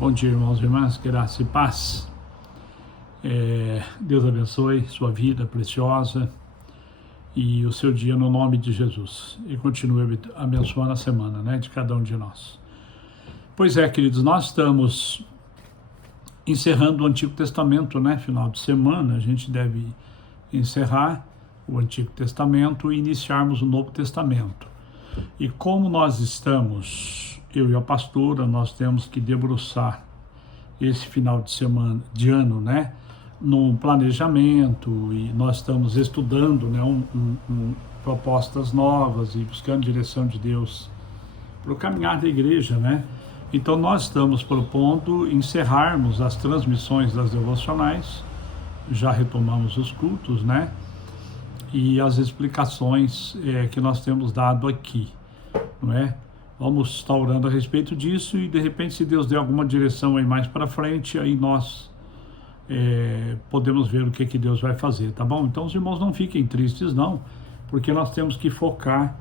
Bom dia, irmãos e irmãs, graça e paz. Deus abençoe sua vida preciosa e o seu dia no nome de Jesus. E continue abençoando a semana, de cada um de nós. Pois é, queridos, nós estamos encerrando o Antigo Testamento, Final de semana, a gente deve encerrar o Antigo Testamento e iniciarmos o Novo Testamento. E como nós estamos, eu e a pastora, nós temos que debruçar esse final de semana, de ano, num planejamento, e nós estamos estudando, propostas novas e buscando direção de Deus para o caminhar da igreja, Então nós estamos propondo encerrarmos as transmissões das devocionais, já retomamos os cultos, e as explicações que nós temos dado aqui, Vamos estar orando a respeito disso e, de repente, se Deus der alguma direção aí mais para frente, aí nós podemos ver o que Deus vai fazer, tá bom? Então, os irmãos não fiquem tristes, não, porque nós temos que focar,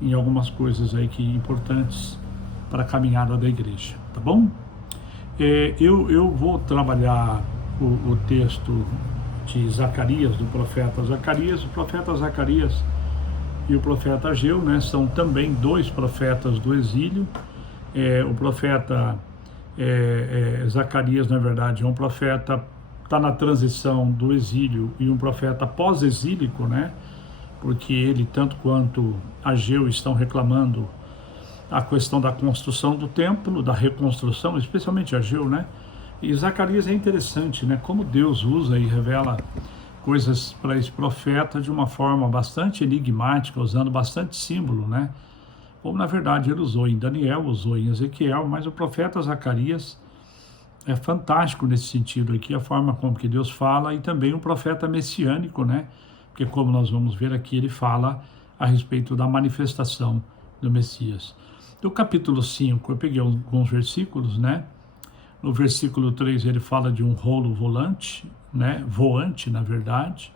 em algumas coisas aí importantes para a caminhada da igreja, tá bom? Eu vou trabalhar o texto de Zacarias, do profeta Zacarias. O profeta Zacarias e o profeta Ageu, são também dois profetas do exílio. O profeta Zacarias, na verdade, é um profeta, está na transição do exílio, e um profeta pós-exílico, porque ele, tanto quanto Ageu, estão reclamando a questão da construção do templo, da reconstrução, especialmente Ageu, E Zacarias é interessante, como Deus usa e revela coisas para esse profeta de uma forma bastante enigmática, usando bastante símbolo, Como na verdade ele usou em Daniel, usou em Ezequiel, mas o profeta Zacarias é fantástico nesse sentido aqui, a forma como que Deus fala, e também um profeta messiânico, Porque como nós vamos ver aqui, ele fala a respeito da manifestação do Messias. Do capítulo 5, eu peguei alguns versículos, No versículo 3 ele fala de um rolo voante, na verdade.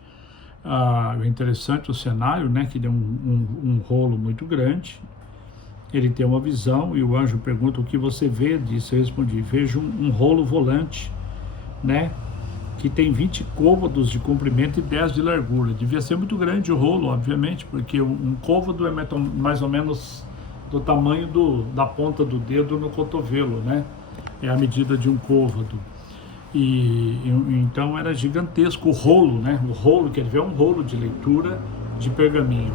É interessante o cenário, que é um rolo muito grande. Ele tem uma visão e o anjo pergunta: o que você vê? Disse, eu respondi, vejo um rolo volante, que tem 20 côvados de comprimento e 10 de largura. Devia ser muito grande o rolo, obviamente, porque um côvado é mais ou menos do tamanho da ponta do dedo no cotovelo, É a medida de um côvado. E então era gigantesco o rolo, O rolo que ele vê é um rolo de leitura de pergaminho,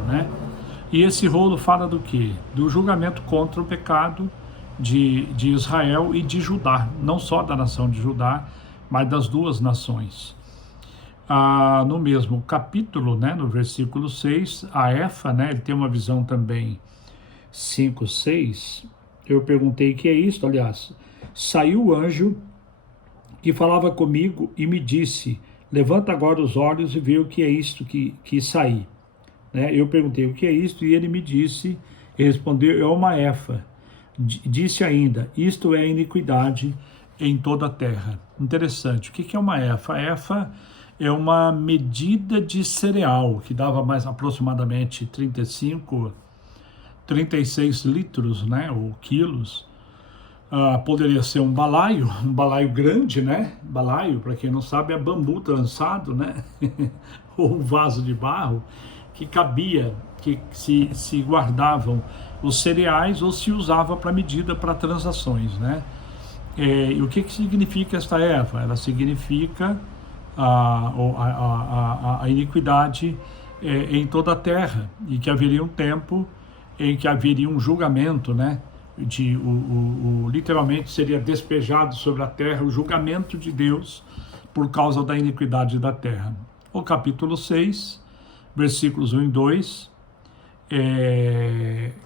E esse rolo fala do quê? Do julgamento contra o pecado de Israel e de Judá, não só da nação de Judá, mas das duas nações. No mesmo capítulo, no versículo 6, a Efa, ele tem uma visão também 5, 6, eu perguntei o que é isso, aliás, saiu o anjo que falava comigo e me disse, levanta agora os olhos e vê o que é isto que saí. Eu perguntei o que é isto e ele me disse, respondeu, é uma Efa. Disse ainda, isto é iniquidade em toda a terra. Interessante, o que é uma Efa? A Efa é uma medida de cereal que dava mais aproximadamente 36 litros, ou quilos. Poderia ser um balaio grande, Balaio, para quem não sabe, é bambu trançado, ou um vaso de barro que cabia, que se guardavam os cereais ou se usava para medida para transações, E o que significa esta Efa? Ela significa a iniquidade em toda a terra, e que haveria um tempo em que haveria um julgamento, literalmente seria despejado sobre a terra o julgamento de Deus por causa da iniquidade da terra. O capítulo 6, versículos 1 e 2,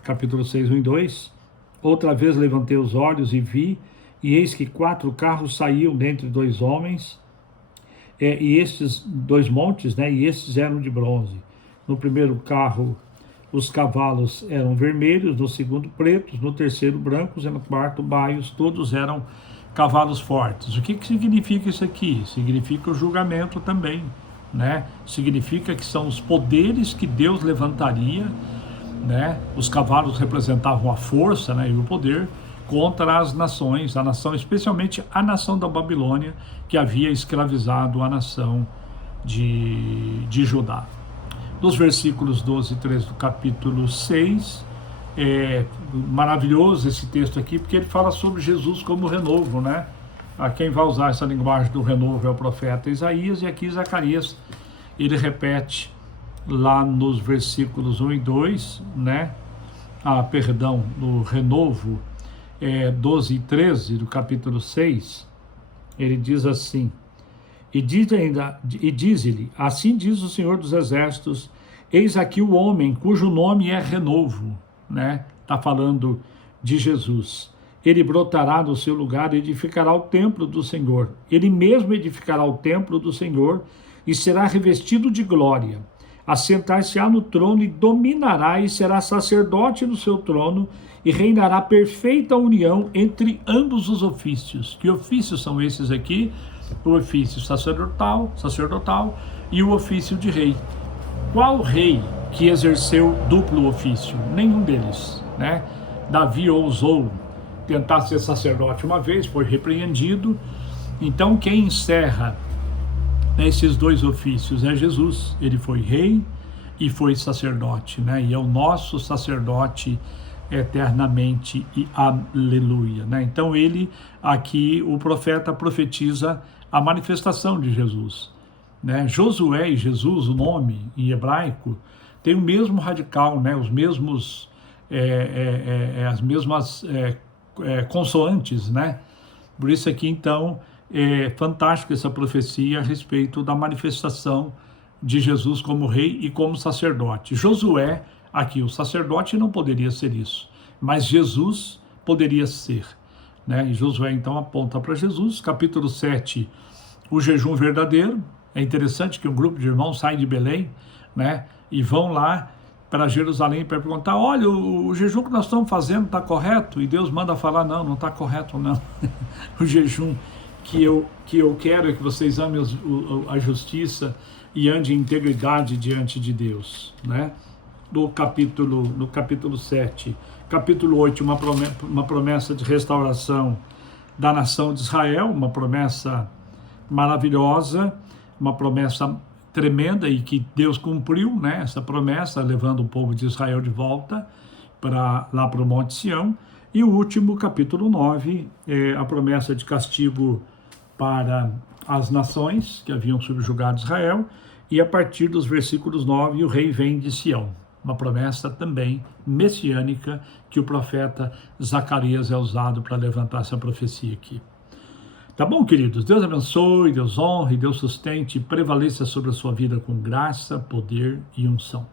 capítulo 6, 1 e 2, outra vez levantei os olhos e vi, e eis que 4 carros saíam dentre 2 homens, e estes 2 montes, e estes eram de bronze. No primeiro carro, os cavalos eram vermelhos, no segundo pretos, no terceiro brancos e no quarto baios, todos eram cavalos fortes. O que significa isso aqui? Significa o julgamento também, Significa que são os poderes que Deus levantaria, Os cavalos representavam a força, e o poder, contra as nações, a nação, especialmente a nação da Babilônia, que havia escravizado a nação de Judá. Nos versículos 12 e 13 do capítulo 6, é maravilhoso esse texto aqui, porque ele fala sobre Jesus como renovo, né? Quem vai usar essa linguagem do renovo é o profeta Isaías, e aqui Zacarias, ele repete lá nos versículos 1 e 2, né? No renovo 12 e 13 do capítulo 6, ele diz assim: e diz-lhe, assim diz o Senhor dos Exércitos, eis aqui o homem cujo nome é renovo, né? Está falando de Jesus. Ele brotará no seu lugar e edificará o templo do Senhor. Ele mesmo edificará o templo do Senhor e será revestido de glória. Assentar-se-á no trono e dominará, e será sacerdote no seu trono, e reinará perfeita união entre ambos os ofícios. Que ofícios são esses aqui? O ofício sacerdotal e o ofício de rei. Qual rei que exerceu duplo ofício? Nenhum deles, né? Davi ousou tentar ser sacerdote uma vez, foi repreendido. Então quem encerra esses dois ofícios é Jesus. Ele foi rei e foi sacerdote, né? E é o nosso sacerdote eternamente, e aleluia, né? Então ele, aqui o profeta profetiza a manifestação de Jesus, né? Josué e Jesus, o nome em hebraico, tem o mesmo radical, né? Os mesmos as mesmas consoantes, né? Por isso aqui então é fantástico essa profecia a respeito da manifestação de Jesus como rei e como sacerdote. Josué, aqui o sacerdote, não poderia ser isso, mas Jesus poderia ser, né? E Josué então aponta para Jesus. Capítulo 7, o jejum verdadeiro. É interessante que um grupo de irmãos sai de Belém, né? E vão lá para Jerusalém para perguntar: olha, o jejum que nós estamos fazendo está correto? E Deus manda falar: não está correto não. O jejum que eu quero é que vocês amem a justiça e andem em integridade diante de Deus, né? No capítulo 7. Capítulo 8, uma promessa de restauração da nação de Israel, uma promessa maravilhosa, uma promessa tremenda, e que Deus cumpriu, né, essa promessa, levando o povo de Israel de volta lá para o Monte Sião. E o último, capítulo 9, é a promessa de castigo para as nações que haviam subjugado Israel, e a partir dos versículos 9, o rei vem de Sião. Uma promessa também messiânica, que o profeta Zacarias é usado para levantar essa profecia aqui. Tá bom, queridos? Deus abençoe, Deus honre, Deus sustente e prevaleça sobre a sua vida com graça, poder e unção.